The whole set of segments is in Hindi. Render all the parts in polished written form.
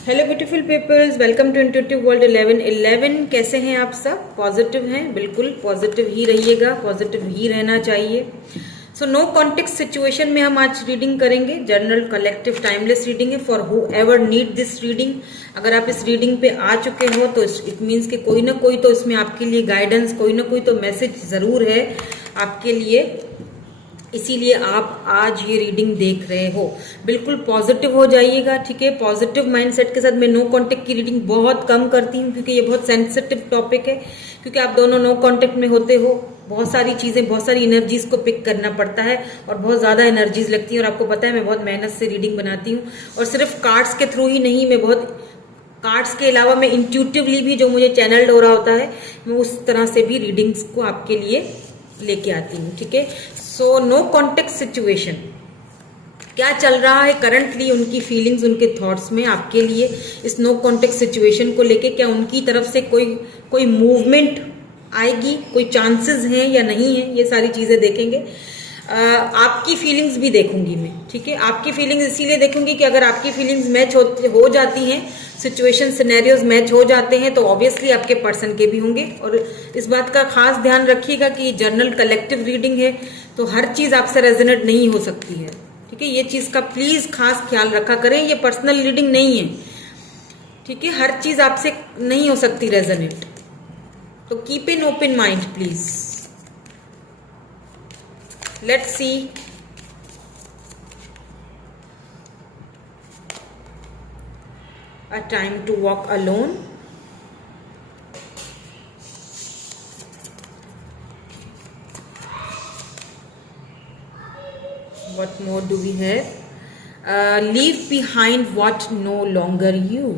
Hello beautiful peoples, welcome to intuitive world 1111। कैसे हैं आप सब? पॉजिटिव हैं? बिल्कुल पॉजिटिव ही रहिएगा, पॉजिटिव ही रहना चाहिए। सो नो कॉन्टेक्स्ट सिचुएशन में हम आज रीडिंग करेंगे। जनरल कलेक्टिव टाइमलेस रीडिंग है for who ever need this reading. अगर आप इस रीडिंग पे आ चुके हो तो इट मीन्स कि कोई ना कोई तो इसमें आपके लिए गाइडेंस, कोई ना कोई तो मैसेज जरूर है आपके लिए, इसीलिए आप आज ये रीडिंग देख रहे हो। बिल्कुल पॉजिटिव हो जाइएगा, ठीक है। पॉजिटिव माइंडसेट के साथ मैं नो कांटेक्ट की रीडिंग बहुत कम करती हूँ क्योंकि ये बहुत सेंसिटिव टॉपिक है, क्योंकि आप दोनों नो कांटेक्ट में होते हो। बहुत सारी चीजें, बहुत सारी एनर्जीज को पिक करना पड़ता है और बहुत ज्यादा एनर्जीज लगती है। और आपको पता है मैं बहुत मेहनत से रीडिंग बनाती हूँ, और सिर्फ कार्ड्स के थ्रू ही नहीं, मैं बहुत कार्ड्स के अलावा मैं इंट्यूटिवली भी, जो मुझे चैनल्ड हो रहा होता है, मैं उस तरह से भी रीडिंग्स को आपके लिए लेके आती हूँ, ठीक है। सो नो कॉन्टेक्स्ट सिचुएशन, क्या चल रहा है करंटली, उनकी फीलिंग्स, उनके थॉट्स में आपके लिए इस नो कॉन्टेक्स्ट सिचुएशन को लेके, क्या उनकी तरफ से कोई मूवमेंट आएगी, कोई चांसेस हैं या नहीं है, ये सारी चीजें देखेंगे। आपकी फीलिंग्स भी देखूंगी मैं, ठीक है। आपकी फीलिंग्स इसीलिए देखूंगी कि अगर आपकी फीलिंग्स मैच हो जाती हैं, सिचुएशन सिनेरियोज मैच हो जाते हैं, तो ऑब्वियसली आपके पर्सन के भी होंगे। और इस बात का खास ध्यान रखिएगा कि जनरल कलेक्टिव रीडिंग है तो हर चीज आपसे रेजोनेट नहीं हो सकती है, ठीक है। ये चीज का प्लीज खास ख्याल रखा करें, ये पर्सनल रीडिंग नहीं है, ठीक है। हर चीज आपसे नहीं हो सकती रेजोनेट, तो keep an open mind please. Let's see a time to walk alone. What more do we have? Leave behind what no longer you.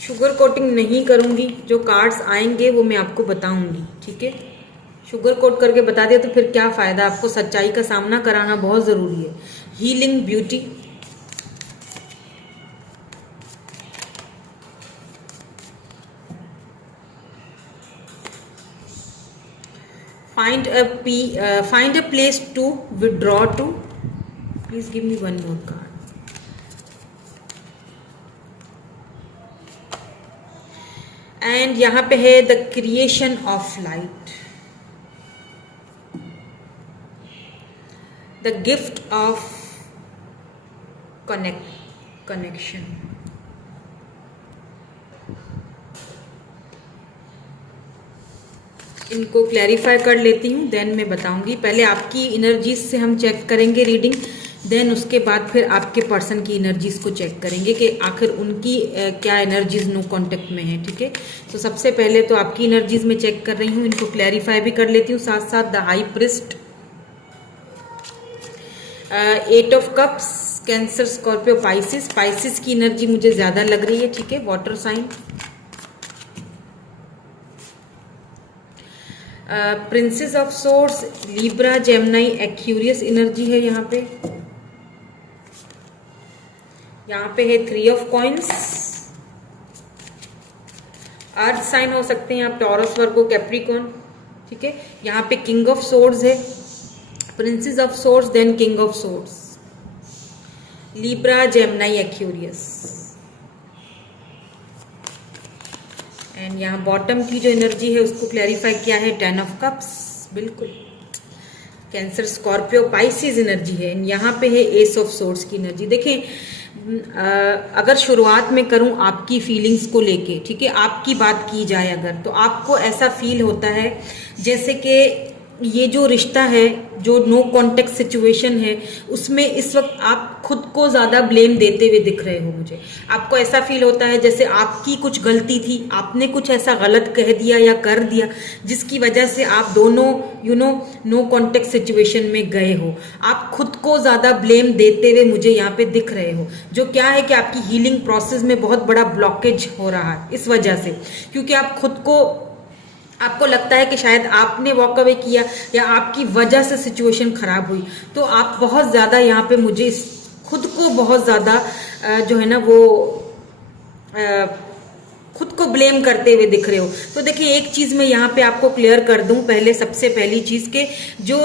Sugar coating नहीं करूंगी, जो कार्ड्स आएंगे वो मैं आपको बताऊंगी, ठीक है। शुगर कोट करके बता दिया तो फिर क्या फायदा, आपको सच्चाई का सामना कराना बहुत जरूरी है। Healing beauty, find a place to withdraw to. Please give me one more card. And यहां पे है the creation of light, the gift of connection. इनको क्लैरिफाई कर लेती हूँ, देन मैं बताऊंगी। पहले आपकी एनर्जीज से हम चेक करेंगे रीडिंग, देन उसके बाद फिर आपके पर्सन की एनर्जीज को चेक करेंगे कि आखिर उनकी क्या एनर्जीज नो कांटेक्ट में है, ठीक है। तो सबसे पहले तो आपकी एनर्जीज में चेक कर रही हूँ, इनको क्लैरिफाई भी कर लेती हूँ साथ साथ। The high priest, 8 of cups, Cancer, Scorpio, Pisces. Pisces की एनर्जी मुझे ज्यादा लग रही है, ठीक है, water sign. Princess of swords, Libra, Gemini, Aquarius energy है यहाँ पे। यहाँ पे है 3 ऑफ कॉइंस। अर्थ साइन हो सकते हैं आप, टॉरस, वर्गो, कैप्रिकॉर्न, ठीक है। यहाँ पे किंग ऑफ सोर्स है, princess of swords, then king of swords, Libra, Gemini, Aquarius. And यहाँ बॉटम की जो एनर्जी है उसको क्लैरिफाई किया है, 10 ऑफ कप्स, बिल्कुल कैंसर, स्कॉर्पियो, पाइसिस एनर्जी है। यहाँ पे है एस ऑफ सोर्स की एनर्जी। देखें, अगर शुरुआत में करूं आपकी फीलिंग्स को लेके, ठीक है, आपकी बात की जाए अगर, तो आपको ऐसा फील होता है जैसे कि ये जो रिश्ता है, जो नो कॉन्टेक्ट सिचुएशन है, उसमें इस वक्त आप खुद को ज्यादा ब्लेम देते हुए दिख रहे हो मुझे। आपको ऐसा फील होता है जैसे आपकी कुछ गलती थी, आपने कुछ ऐसा गलत कह दिया या कर दिया जिसकी वजह से आप दोनों नो कॉन्टेक्ट सिचुएशन में गए हो। आप खुद को ज्यादा ब्लेम देते हुए मुझे यहाँ पे दिख रहे हो, जो क्या है कि आपकी हीलिंग प्रोसेस में बहुत बड़ा ब्लॉकेज हो रहा है इस वजह से, क्योंकि आप खुद को, आपको लगता है कि शायद आपने वॉक अवे किया या आपकी वजह से सिचुएशन खराब हुई, तो आप बहुत ज्यादा यहाँ पे मुझे खुद को बहुत ज्यादा जो है ना वो खुद को ब्लेम करते हुए दिख रहे हो। तो देखिए एक चीज मैं यहाँ पे आपको क्लियर कर दूं, पहले सबसे पहली चीज के जो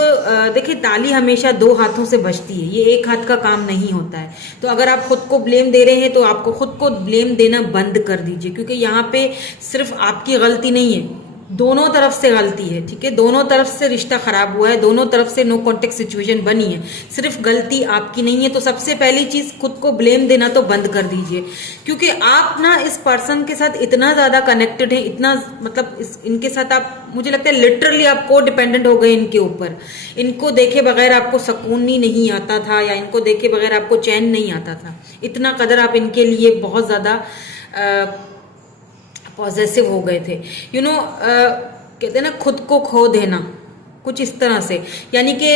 देखिए ताली हमेशा दो हाथों से बजती है, ये एक हाथ का काम नहीं होता है। तो अगर आप खुद को ब्लेम दे रहे हैं तो आपको खुद को ब्लेम देना बंद कर दीजिए, क्योंकि यहाँ पे सिर्फ आपकी गलती नहीं है, दोनों तरफ से गलती है। ठीक है, दोनों तरफ से रिश्ता खराब हुआ है, दोनों तरफ से नो कॉन्टेक्ट सिचुएशन बनी है, सिर्फ गलती आपकी नहीं है। तो सबसे पहली चीज खुद को ब्लेम देना तो बंद कर दीजिए, क्योंकि आप ना इस पर्सन के साथ इतना ज्यादा कनेक्टेड है, इतना मतलब इनके साथ आप, मुझे लगता है लिटरली आप को डिपेंडेंट हो गए इनके ऊपर। इनको देखे बगैर आपको सुकून ही नहीं आता था, या इनको देखे बगैर आपको चैन नहीं आता था। इतना कदर आप इनके लिए बहुत ज्यादा पॉजेसिव हो गए थे। कहते हैं ना खुद को खो देना, कुछ इस तरह से। यानी कि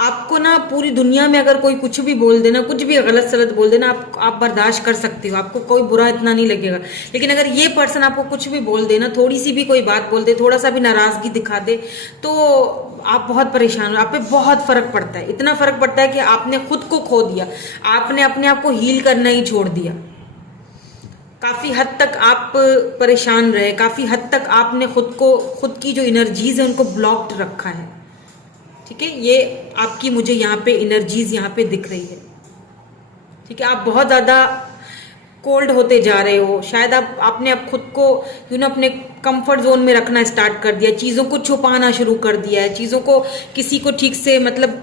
आपको ना पूरी दुनिया में अगर कोई कुछ भी बोल देना, कुछ भी गलत सलत बोल देना, आप बर्दाश्त कर सकते हो, आपको कोई बुरा इतना नहीं लगेगा। लेकिन अगर ये पर्सन आपको कुछ भी बोल देना, थोड़ी सी भी कोई बात बोल दे, थोड़ा सा भी नाराजगी दिखा दे, तो आप बहुत परेशान हो, आप पे बहुत फर्क पड़ता है। इतना फर्क पड़ता है कि आपने खुद को खो दिया, आपने अपने आप को हील करना ही छोड़ दिया। काफी हद तक आप परेशान रहे, काफी हद तक आपने खुद की जो एनर्जीज है उनको ब्लॉक्ड रखा है। ठीक है, ये आपकी मुझे यहाँ पे एनर्जीज यहाँ पे दिख रही है। ठीक है, आप बहुत ज्यादा कोल्ड होते जा रहे हो, शायद आपने अब खुद को अपने कंफर्ट जोन में रखना स्टार्ट कर दिया, चीजों को छुपाना शुरू कर दिया है, चीजों को किसी को ठीक से मतलब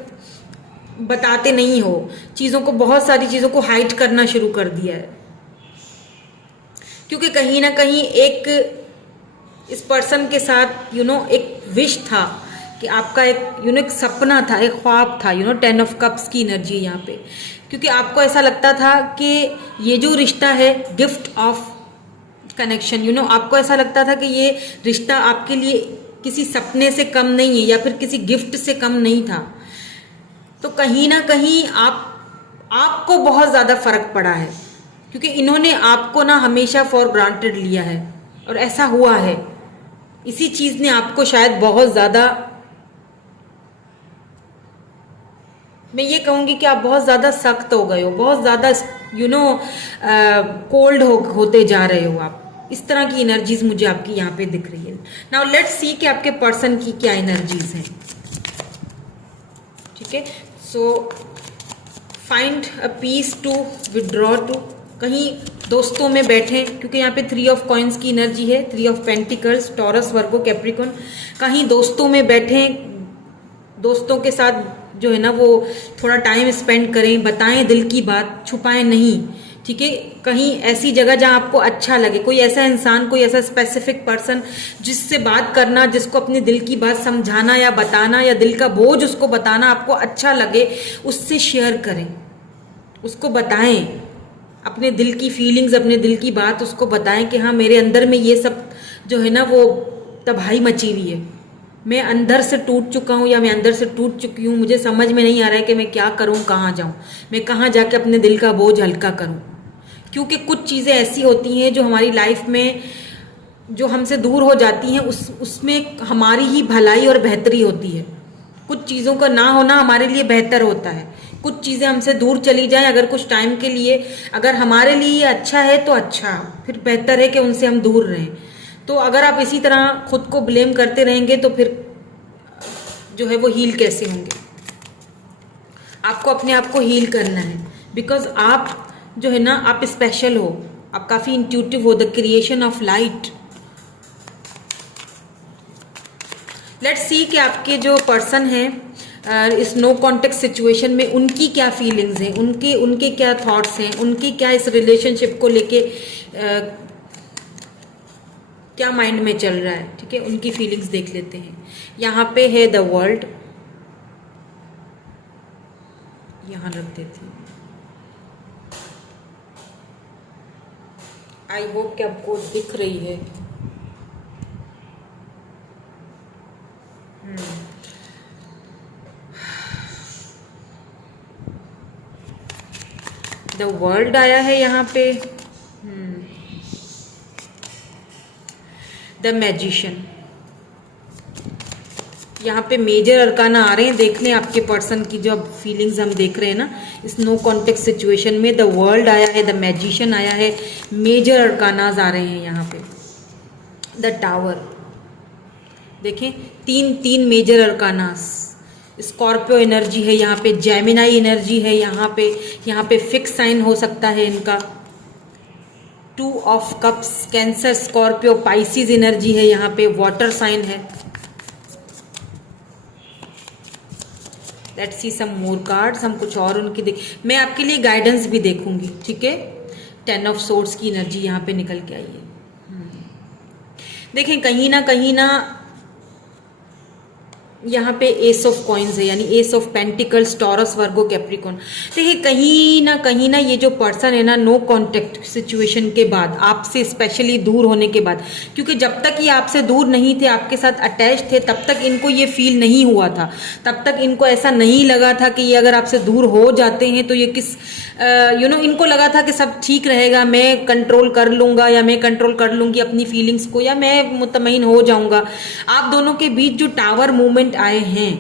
बताते नहीं हो, चीजों को, बहुत सारी चीजों को हाइड करना शुरू कर दिया है। क्योंकि कहीं ना कहीं एक इस पर्सन के साथ एक विश था कि आपका एक एक सपना था, एक ख्वाब था, 10 ऑफ कप्स की एनर्जी यहाँ पे। क्योंकि आपको ऐसा लगता था कि ये जो रिश्ता है गिफ्ट ऑफ कनेक्शन, आपको ऐसा लगता था कि ये रिश्ता आपके लिए किसी सपने से कम नहीं है या फिर किसी गिफ्ट से कम नहीं था। तो कहीं ना कहीं आपको बहुत ज्यादा फर्क पड़ा है, क्योंकि इन्होंने आपको ना हमेशा फॉर ग्रांटेड लिया है, और ऐसा हुआ है। इसी चीज ने आपको शायद बहुत ज्यादा, मैं ये कहूंगी कि आप बहुत ज्यादा सख्त हो गए हो, बहुत ज्यादा कोल्ड होते जा रहे हो आप। इस तरह की एनर्जीज मुझे आपकी यहाँ पे दिख रही है। नाउ लेट्स सी कि आपके पर्सन की क्या एनर्जीज हैं। ठीक है, so find a peace to withdraw to. कहीं दोस्तों में बैठे, क्योंकि यहाँ पे 3 ऑफ कॉइन्स की एनर्जी है, 3 of pentacles, taurus, Virgo, Capricorn. कहीं दोस्तों में बैठे, दोस्तों के साथ जो है ना वो थोड़ा टाइम स्पेंड करें, बताएं दिल की बात, छुपाएं नहीं। ठीक है, कहीं ऐसी जगह जहां आपको अच्छा लगे, कोई ऐसा इंसान, कोई ऐसा स्पेसिफिक पर्सन जिससे बात करना, जिसको अपने दिल की बात समझाना या बताना, या दिल का बोझ उसको बताना आपको अच्छा लगे, उससे शेयर करें, उसको बताएं अपने दिल की फीलिंग्स, अपने दिल की बात उसको बताएं कि हाँ मेरे अंदर में ये सब जो है ना वो तबाही मची हुई है, मैं अंदर से टूट चुका हूँ या मैं अंदर से टूट चुकी हूँ, मुझे समझ में नहीं आ रहा है कि मैं क्या करूँ, कहाँ जाऊँ, मैं कहाँ जाके अपने दिल का बोझ हल्का करूँ। क्योंकि कुछ चीज़ें ऐसी होती हैं जो हमारी लाइफ में जो हमसे दूर हो जाती हैं, उसमें हमारी ही भलाई और बेहतरी होती है। कुछ चीज़ों का ना होना हमारे लिए बेहतर होता है, कुछ चीज़ें हमसे दूर चली जाएं अगर कुछ टाइम के लिए, अगर हमारे लिए अच्छा है तो अच्छा, फिर बेहतर है कि उनसे हम दूर रहें। तो अगर आप इसी तरह खुद को ब्लेम करते रहेंगे तो फिर जो है वो हील कैसे होंगे। आपको अपने आप को हील करना है, बिकॉज आप जो है ना आप स्पेशल हो, आप काफ़ी इंट्यूटिव हो, the creation of light. Let's see कि आपके जो पर्सन हैं इस नो कॉन्टेक्ट सिचुएशन में उनकी क्या फीलिंग्स हैं, उनके क्या थॉट्स हैं, उनकी क्या इस रिलेशनशिप को लेके क्या माइंड में चल रहा है। ठीक है, उनकी फीलिंग्स देख लेते हैं। यहाँ पे है द वर्ल्ड, यहाँ रख देती हूँ। आई होप कि आपको दिख रही है। द वर्ल्ड आया है यहाँ पे, द मैजिशियन यहाँ पे मेजर अरकाना आ रहे हैं, देख लें आपके पर्सन की जो अब फीलिंग्स हम देख रहे हैं ना इस नो कॉन्टेक्ट सिचुएशन में। द वर्ल्ड आया है, द मैजिशियन आया है, मेजर अरकानाज आ रहे हैं यहाँ पे, द टावर। देखें तीन मेजर अरकानास। स्कॉर्पियो एनर्जी है यहाँ पे, जेमिनाई एनर्जी है यहाँ पे फिक्स साइन हो सकता है इनका। 2 of cups, Cancer, Scorpio, Pisces energy है यहाँ पे, वाटर साइन है। Let's see some more cards, हम कुछ और उनकी मैं आपके लिए गाइडेंस भी देखूंगी, ठीक है। 10 ऑफ सोर्ड्स की एनर्जी यहाँ पे निकल के आई है। देखें कहीं ना यहाँ पे एस ऑफ कॉइन्स है, यानी S of pentacles, taurus, Virgo, Capricorn. देखिए कहीं ना ये जो पर्सन है ना नो कांटेक्ट सिचुएशन के बाद, आपसे स्पेशली दूर होने के बाद, क्योंकि जब तक ये आपसे दूर नहीं थे, आपके साथ अटैच थे, तब तक इनको ये फील नहीं हुआ था, तब तक इनको ऐसा नहीं लगा था कि ये अगर आपसे दूर हो जाते हैं तो ये किस इनको लगा था कि सब ठीक रहेगा, मैं कंट्रोल कर लूंगा या मैं कंट्रोल कर लूंगी अपनी फीलिंग्स को, या मैं मुतमईन हो जाऊंगा। आप दोनों के बीच जो टावर मूवमेंट आए हैं,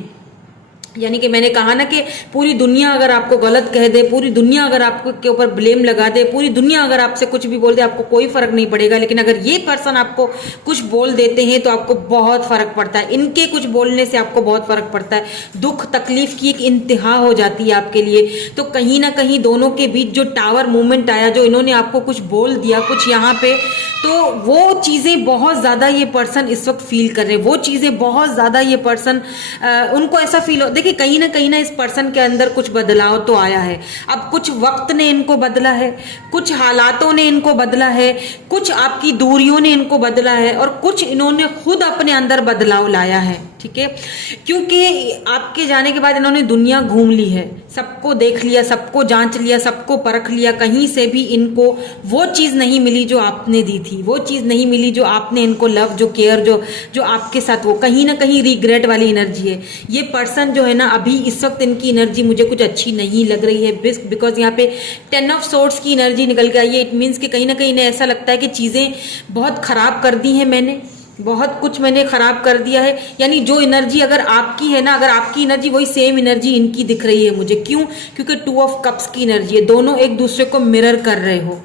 यानी कि मैंने कहा ना कि पूरी दुनिया अगर आपको गलत कह दे, पूरी दुनिया अगर आपको के ऊपर ब्लेम लगा दे, पूरी दुनिया अगर आपसे कुछ भी बोल दे, आपको कोई फर्क नहीं पड़ेगा, लेकिन अगर ये पर्सन आपको कुछ बोल देते हैं तो आपको बहुत फर्क पड़ता है। इनके कुछ बोलने से आपको बहुत फर्क पड़ता है, दुख तकलीफ की एक इंतहा हो जाती है आपके लिए। तो कहीं ना कहीं दोनों के बीच जो टावर मूवमेंट आया, जो इन्होंने आपको कुछ बोल दिया कुछ यहाँ पे, तो वो चीजें बहुत ज्यादा ये पर्सन इस वक्त फील कर रहे हैं, वो चीजें बहुत ज्यादा ये पर्सन उनको ऐसा फील हो। देखिए कहीं ना इस पर्सन के अंदर कुछ बदलाव तो आया है। अब कुछ वक्त ने इनको बदला है, कुछ हालातों ने इनको बदला है, कुछ आपकी दूरियों ने इनको बदला है, और कुछ इन्होंने खुद अपने अंदर बदलाव लाया है, ठीक है। क्योंकि आपके जाने के बाद इन्होंने दुनिया घूम ली है, सबको देख लिया, सबको जांच लिया, सबको परख लिया, कहीं से भी इनको वो चीज नहीं मिली जो आपने दी थी, वो चीज नहीं मिली जो आपने इनको लव, जो केयर, जो आपके साथ, वो कहीं ना कहीं रिग्रेट वाली एनर्जी है। ये पर्सन जो है ना अभी इस वक्त इनकी एनर्जी मुझे कुछ अच्छी नहीं लग रही है, बिकॉज यहाँ पे 10 ऑफ सोर्ड्स की एनर्जी निकल के आई है। इट मीन्स कि कहीं ना कहीं इन्हें ऐसा लगता है कि चीजें बहुत खराब कर दी हैं, मैंने बहुत कुछ मैंने खराब कर दिया है। यानी जो एनर्जी अगर आपकी है ना, अगर आपकी एनर्जी वही सेम एनर्जी इनकी दिख रही है मुझे। क्यों? क्योंकि 2 ऑफ कप्स की एनर्जी है, दोनों एक दूसरे को मिरर कर रहे हो।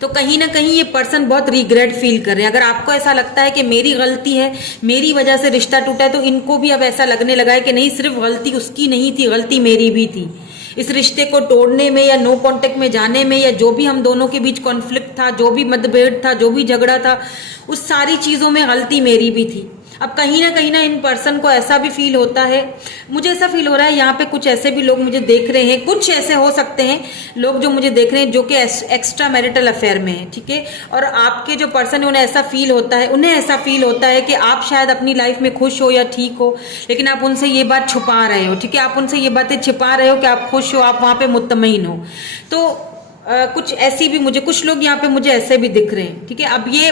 तो कहीं ना कहीं ये पर्सन बहुत रिग्रेट फील कर रहे हैं। अगर आपको ऐसा लगता है कि मेरी गलती है, मेरी वजह से रिश्ता टूटा है, तो इनको भी अब ऐसा लगने लगा है कि नहीं, सिर्फ गलती उसकी नहीं थी, गलती मेरी भी थी। इस रिश्ते को तोड़ने में या नो कांटेक्ट में जाने में, या जो भी हम दोनों के बीच कॉन्फ्लिक्ट था, जो भी मतभेद था, जो भी झगड़ा था, उस सारी चीजों में गलती मेरी भी थी। अब कहीं ना इन पर्सन को ऐसा भी फील होता है, मुझे ऐसा फील हो रहा है यहाँ पे कुछ ऐसे भी लोग मुझे देख रहे हैं, कुछ ऐसे हो सकते हैं लोग जो मुझे देख रहे हैं जो कि एक्स्ट्रा मैरिटल अफेयर में है, ठीक है। और आपके जो पर्सन है उन्हें ऐसा फील होता है कि आप शायद अपनी लाइफ में खुश हो या ठीक हो, लेकिन आप उनसे ये बात छुपा रहे हो, ठीक है। आप उनसे ये बातें छिपा रहे हो कि आप खुश हो, आप वहां पे मुतमईन हो। तो कुछ ऐसी भी मुझे कुछ लोग यहाँ पे मुझे ऐसे भी दिख रहे हैं, ठीक है। अब ये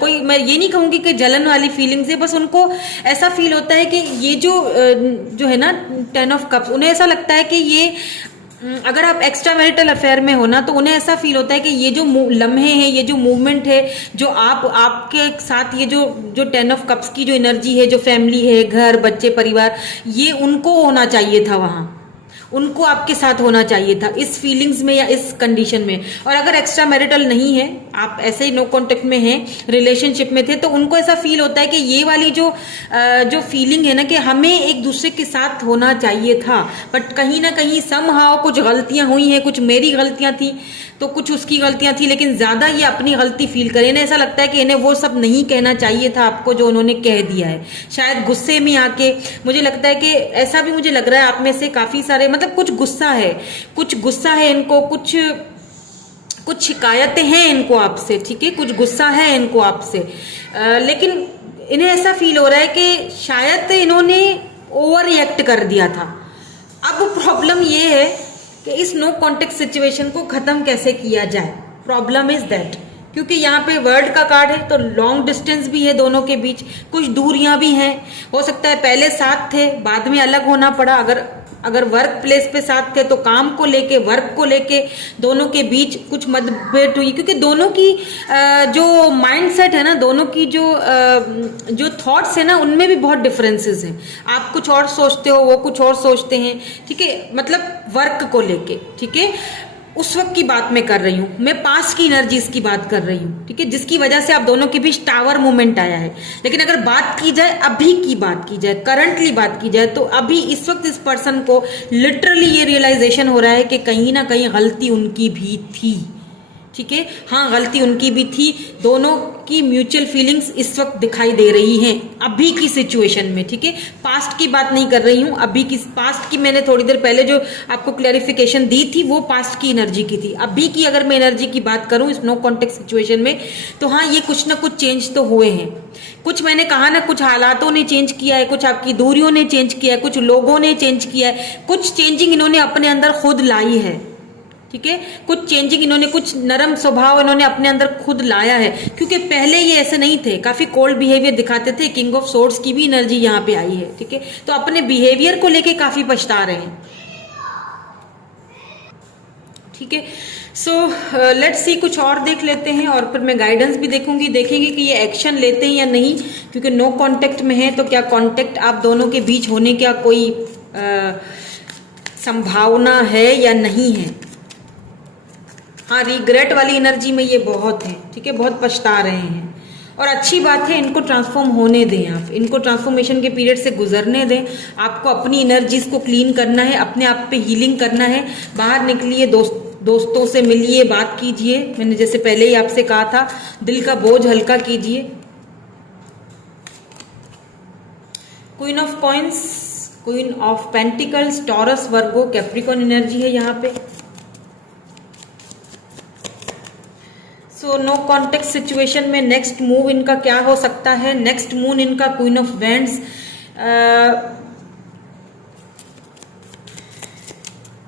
कोई, मैं ये नहीं कहूंगी कि जलन वाली फीलिंग्स है, बस उनको ऐसा फील होता है कि ये जो है ना 10 ऑफ कप्स, उन्हें ऐसा लगता है कि ये अगर आप एक्स्ट्रा मैरिटल अफेयर में हो ना, तो उन्हें ऐसा फील होता है कि ये जो लम्हे हैं, ये जो मूवमेंट है, जो आपके साथ ये जो 10 ऑफ कप्स की जो एनर्जी है, जो फैमिली है, घर, बच्चे, परिवार, ये उनको होना चाहिए था, वहां उनको आपके साथ होना चाहिए था इस फीलिंग्स में या इस कंडीशन में। और अगर एक्स्ट्रा मैरिटल नहीं है, आप ऐसे ही नो कांटेक्ट में हैं, रिलेशनशिप में थे, तो उनको ऐसा फील होता है कि ये वाली जो फीलिंग है ना कि हमें एक दूसरे के साथ होना चाहिए था, बट कहीं ना कहीं समहाउ कुछ गलतियां हुई हैं, कुछ मेरी गलतियां थी तो कुछ उसकी गलतियां थी, लेकिन ज्यादा ये अपनी गलती फील करे। इन्हें ऐसा लगता है कि इन्हें वो सब नहीं कहना चाहिए था आपको जो उन्होंने कह दिया है, शायद गुस्से में आके। मुझे लगता है कि ऐसा भी मुझे लग रहा है आप में से काफी सारे, मतलब कुछ गुस्सा है इनको, कुछ शिकायतें हैं इनको आपसे, ठीक है, कुछ गुस्सा है इनको आपसे, लेकिन इन्हें ऐसा फील हो रहा है कि शायद इन्होंने ओवर रिएक्ट कर दिया था। अब प्रॉब्लम ये है कि इस नो कांटेक्ट सिचुएशन को खत्म कैसे किया जाए। प्रॉब्लम इज दैट क्योंकि यहाँ पे वर्ल्ड का कार्ड है, तो लॉन्ग डिस्टेंस भी है दोनों के बीच, कुछ दूरियां भी हैं। हो सकता है पहले साथ थे, बाद में अलग होना पड़ा। अगर वर्क प्लेस पे साथ थे तो काम को लेके, वर्क को लेके दोनों के बीच कुछ मतभेद हुई, क्योंकि दोनों की जो माइंडसेट है ना, दोनों की जो थॉट्स है ना, उनमें भी बहुत डिफरेंसेस हैं। आप कुछ और सोचते हो, वो कुछ और सोचते हैं, ठीक है, मतलब वर्क को लेके, ठीक है। उस वक्त की बात मैं कर रही हूँ, मैं पास्ट की एनर्जीज की बात कर रही हूँ, ठीक है, जिसकी वजह से आप दोनों के बीच टावर मूवमेंट आया है। लेकिन अगर बात की जाए, अभी की बात की जाए, करंटली बात की जाए, तो अभी इस वक्त इस पर्सन को लिटरली ये रियलाइजेशन हो रहा है कि कहीं ना कहीं गलती उनकी भी थी, ठीक है। हाँ, गलती उनकी भी थी। दोनों की म्यूचुअल फीलिंग्स इस वक्त दिखाई दे रही हैं अभी की सिचुएशन में, ठीक है। पास्ट की बात नहीं कर रही हूं, अभी की। पास्ट की मैंने थोड़ी देर पहले जो आपको क्लैरिफिकेशन दी थी, वो पास्ट की एनर्जी की थी। अभी की अगर मैं एनर्जी की बात करूं इस नो कॉन्टेक्ट सिचुएशन में, तो हाँ, ये कुछ ना कुछ चेंज तो हुए हैं। कुछ मैंने कहा ना, कुछ हालातों ने चेंज किया है, कुछ आपकी दूरियों ने चेंज किया है, कुछ लोगों ने चेंज किया है, कुछ चेंजिंग इन्होंने अपने अंदर खुद लाई है, ठीक है। कुछ चेंजिंग इन्होंने, कुछ नरम स्वभाव इन्होंने अपने अंदर खुद लाया है, क्योंकि पहले ये ऐसे नहीं थे, काफी कोल्ड बिहेवियर दिखाते थे। किंग ऑफ सोर्ड्स की भी एनर्जी यहाँ पे आई है, ठीक है। तो अपने बिहेवियर को लेके काफी पछता रहे हैं, ठीक है। सो लेट्स सी, कुछ और देख लेते हैं और फिर मैं गाइडेंस भी देखूंगी, देखेंगे कि ये एक्शन लेते हैं या नहीं, क्योंकि नो कांटेक्ट में है। तो क्या कांटेक्ट आप दोनों के बीच होने का कोई संभावना है या नहीं है। हाँ, रिग्रेट वाली एनर्जी में ये बहुत है, ठीक है, बहुत पछता रहे हैं। और अच्छी बात है, इनको ट्रांसफॉर्म होने दें, आप इनको ट्रांसफॉर्मेशन के पीरियड से गुजरने दें। आपको अपनी एनर्जीज को क्लीन करना है, अपने आप पे हीलिंग करना है। बाहर निकलिए, दोस्तों से मिलिए, बात कीजिए। मैंने जैसे पहले ही आपसे कहा था, दिल का बोझ हल्का कीजिए। Queen of coins, queen of pentacles, taurus, Virgo, Capricorn energy है यहाँ पे। सो नो कॉन्टेक्ट सिचुएशन में नेक्स्ट मूव इनका क्या हो सकता है। नेक्स्ट मूव इनका क्वीन ऑफ वैंड्स।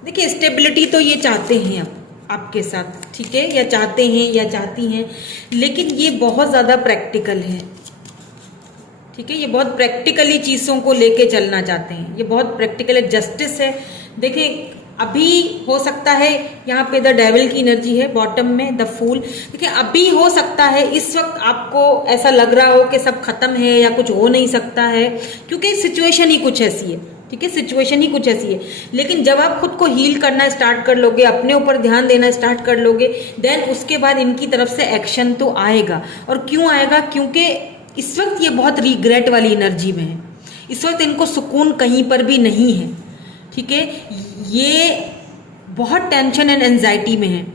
देखिए, स्टेबिलिटी तो ये चाहते हैं आपके साथ, ठीक है, या चाहते हैं या चाहती हैं, लेकिन ये बहुत ज्यादा प्रैक्टिकल है, ठीक है। ये बहुत प्रैक्टिकली चीजों को लेके चलना चाहते हैं, ये बहुत प्रैक्टिकल है, जस्टिस है। देखिए, अभी हो सकता है यहाँ पे द डेविल की एनर्जी है बॉटम में, द फूल। देखिए, अभी हो सकता है इस वक्त आपको ऐसा लग रहा हो कि सब खत्म है या कुछ हो नहीं सकता है, क्योंकि सिचुएशन ही कुछ ऐसी है, ठीक है, सिचुएशन ही कुछ ऐसी है। लेकिन जब आप खुद को हील करना स्टार्ट कर लोगे, अपने ऊपर ध्यान देना स्टार्ट कर लोगे, देन उसके बाद इनकी तरफ से एक्शन तो आएगा। और क्यों आएगा? क्योंकि इस वक्त ये बहुत रिग्रेट वाली एनर्जी में है। इस वक्त इनको सुकून कहीं पर भी नहीं है, ठीक है। ये बहुत टेंशन एंड एंजाइटी में है।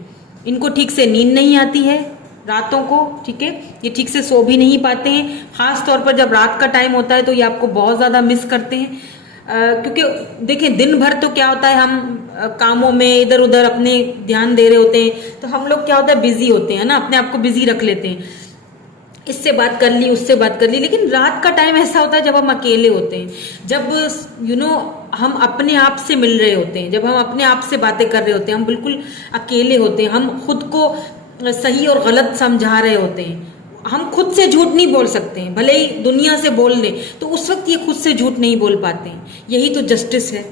इनको ठीक से नींद नहीं आती है रातों को, ठीक है। ये ठीक से सो भी नहीं पाते हैं, खास तौर पर जब रात का टाइम होता है तो ये आपको बहुत ज्यादा मिस करते हैं। क्योंकि देखें, दिन भर तो क्या होता है, हम कामों में इधर उधर अपने ध्यान दे रहे होते हैं, तो हम लोग क्या होता है, बिजी होते हैं ना, अपने आप को बिजी रख लेते हैं, इससे बात कर ली, उससे बात कर ली। लेकिन रात का टाइम ऐसा होता है जब हम अकेले होते हैं, जब हम अपने आप से मिल रहे होते हैं, जब हम अपने आप से बातें कर रहे होते हैं, हम बिल्कुल अकेले होते हैं, हम खुद को सही और गलत समझा रहे होते हैं। हम खुद से झूठ नहीं बोल सकते हैं, भले ही दुनिया से बोल दें, तो उस वक्त ये खुद से झूठ नहीं बोल पाते हैं। यही तो जस्टिस है।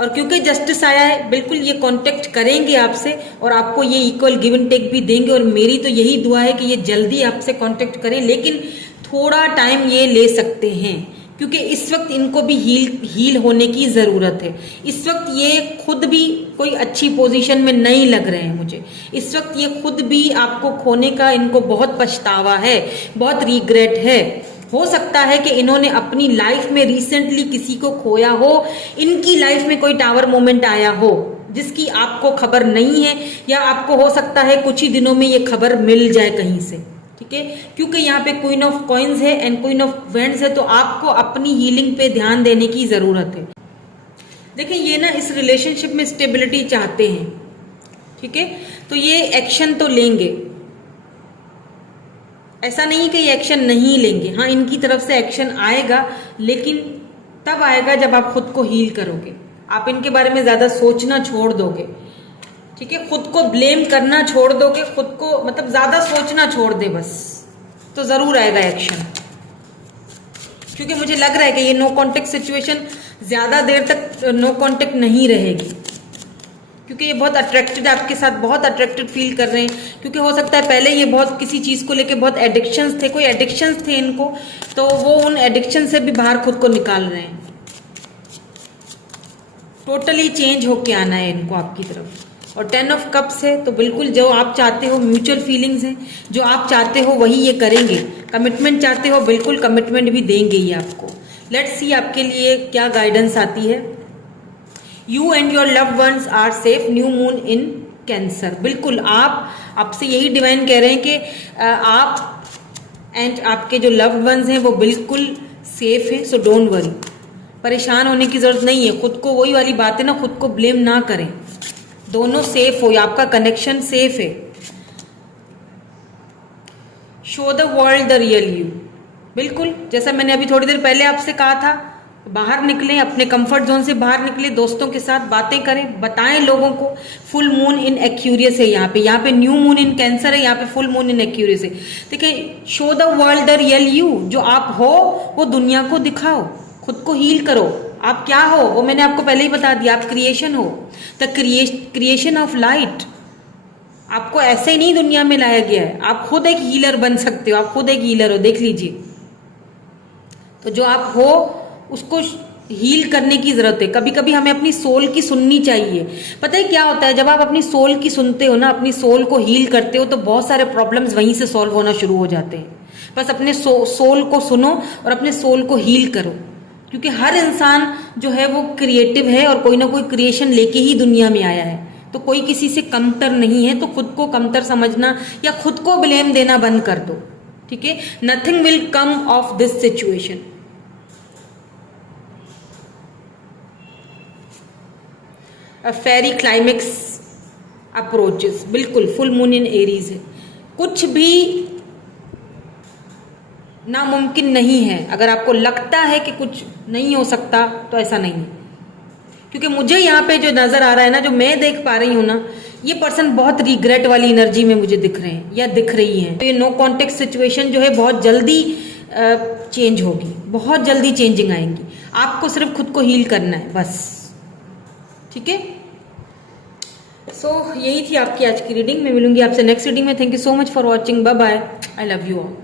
और क्योंकि जस्टिस आया है, बिल्कुल ये कांटेक्ट करेंगे आपसे और आपको ये इक्वल गिव एंड टेक भी देंगे। और मेरी तो यही दुआ है कि ये जल्दी आपसे कांटेक्ट करें, लेकिन थोड़ा टाइम ये ले सकते हैं, क्योंकि इस वक्त इनको भी हील होने की जरूरत है। इस वक्त ये खुद भी कोई अच्छी पोजीशन में नहीं लग रहे हैं मुझे। इस वक्त ये खुद भी आपको खोने का इनको बहुत पछतावा है, बहुत रिग्रेट है। हो सकता है कि इन्होंने अपनी लाइफ में रिसेंटली किसी को खोया हो, इनकी लाइफ में कोई टावर मोमेंट आया हो जिसकी आपको खबर नहीं है, या आपको हो सकता है कुछ ही दिनों में ये खबर मिल जाए कहीं से, ठीक है। क्योंकि यहाँ पे क्वीन ऑफ कॉइन्स है एंड क्वीन ऑफ वैंड्स है, तो आपको अपनी हीलिंग पे ध्यान देने की जरूरत है। देखिए, ये ना इस रिलेशनशिप में स्टेबिलिटी चाहते हैं, ठीक है, तो ये एक्शन तो लेंगे। ऐसा नहीं कि ये एक्शन नहीं लेंगे, हाँ, इनकी तरफ से एक्शन आएगा, लेकिन तब आएगा जब आप खुद को हील करोगे, आप इनके बारे में ज्यादा सोचना छोड़ दोगे। ठीक है, खुद को ब्लेम करना छोड़ दोगे, खुद को मतलब ज्यादा सोचना छोड़ दे बस, तो जरूर आएगा एक्शन। क्योंकि मुझे लग रहा है कि ये नो कांटेक्ट सिचुएशन ज्यादा देर तक नो कांटेक्ट नहीं रहेगी, क्योंकि ये बहुत अट्रैक्टेड आपके साथ, बहुत अट्रैक्टेड फील कर रहे हैं। क्योंकि हो सकता है पहले ये बहुत किसी चीज को लेके बहुत एडिक्शंस थे, कोई एडिक्शंस थे इनको, तो वो उन एडिक्शन से भी बाहर खुद को निकाल रहे हैं। टोटली चेंज होके आना है इनको आपकी तरफ। और 10 ऑफ कप्स है, तो बिल्कुल जो आप चाहते हो, म्यूचुअल फीलिंग्स हैं, जो आप चाहते हो वही ये करेंगे। कमिटमेंट चाहते हो, बिल्कुल कमिटमेंट भी देंगे ये आपको। लेट्स सी आपके लिए क्या गाइडेंस आती है। You and your loved ones are safe, new moon in Cancer. बिल्कुल आपसे यही डिवाइन कह रहे हैं कि आप एंड आपके जो लव्ड वंस हैं वो बिल्कुल सेफ है। सो डोंट वरी, परेशान होने की जरूरत नहीं है। खुद को, वही वाली बात है ना, खुद को ब्लेम ना करें, दोनों सेफ हो, आपका कनेक्शन सेफ है। Show the world the real you. बिल्कुल जैसा मैंने अभी थोड़ी देर पहले आपसे कहा था, बाहर निकलें, अपने कंफर्ट जोन से बाहर निकले, दोस्तों के साथ बातें करें, बताएं लोगों को। फुल मून इन एक्यूरियस है यहाँ पे न्यू मून इन कैंसर है, यहाँ पे फुल मून इन एक्यूरियस है। देखिए, show the world the real you, जो आप हो वो दुनिया को दिखाओ, खुद को हील करो। आप क्या हो वो मैंने आपको पहले ही बता दिया, आप क्रिएशन हो, द क्रिएशन ऑफ लाइट। आपको ऐसे ही नहीं दुनिया में लाया गया है, आप खुद एक हीलर बन सकते हो, आप खुद एक हीलर हो, देख लीजिए। तो जो आप हो उसको हील करने की जरूरत है। कभी कभी हमें अपनी सोल की सुननी चाहिए। पता है क्या होता है, जब आप अपनी सोल की सुनते हो ना, अपनी सोल को हील करते हो, तो बहुत सारे प्रॉब्लम्स वहीं से सॉल्व होना शुरू हो जाते हैं। बस अपने सोल को सुनो और अपने सोल को हील करो, क्योंकि हर इंसान जो है वो क्रिएटिव है और कोई ना कोई क्रिएशन लेके ही दुनिया में आया है। तो कोई किसी से कमतर नहीं है, तो खुद को कमतर समझना या खुद को ब्लेम देना बंद कर दो, ठीक है। Nothing will come of this situation. Fairy climax approaches, बिल्कुल फुल मून इन एरीज है। कुछ भी नामुमकिन नहीं है। अगर आपको लगता है कि कुछ नहीं हो सकता, तो ऐसा नहीं है। क्योंकि मुझे यहाँ पे जो नजर आ रहा है ना, जो मैं देख पा रही हूँ ना, ये पर्सन बहुत रिग्रेट वाली एनर्जी में मुझे दिख रहे हैं या दिख रही है। तो ये नो कॉन्टेक्ट सिचुएशन जो है बहुत जल्दी चेंज होगी, बहुत जल्दी चेंजिंग आएंगी। आपको सिर्फ खुद को हील करना है बस, ठीक है। सो यही थी आपकी आज की रीडिंग। मैं मिलूंगी आपसे नेक्स्ट रीडिंग में। Thank you so much for watching. Bye bye. I love you all.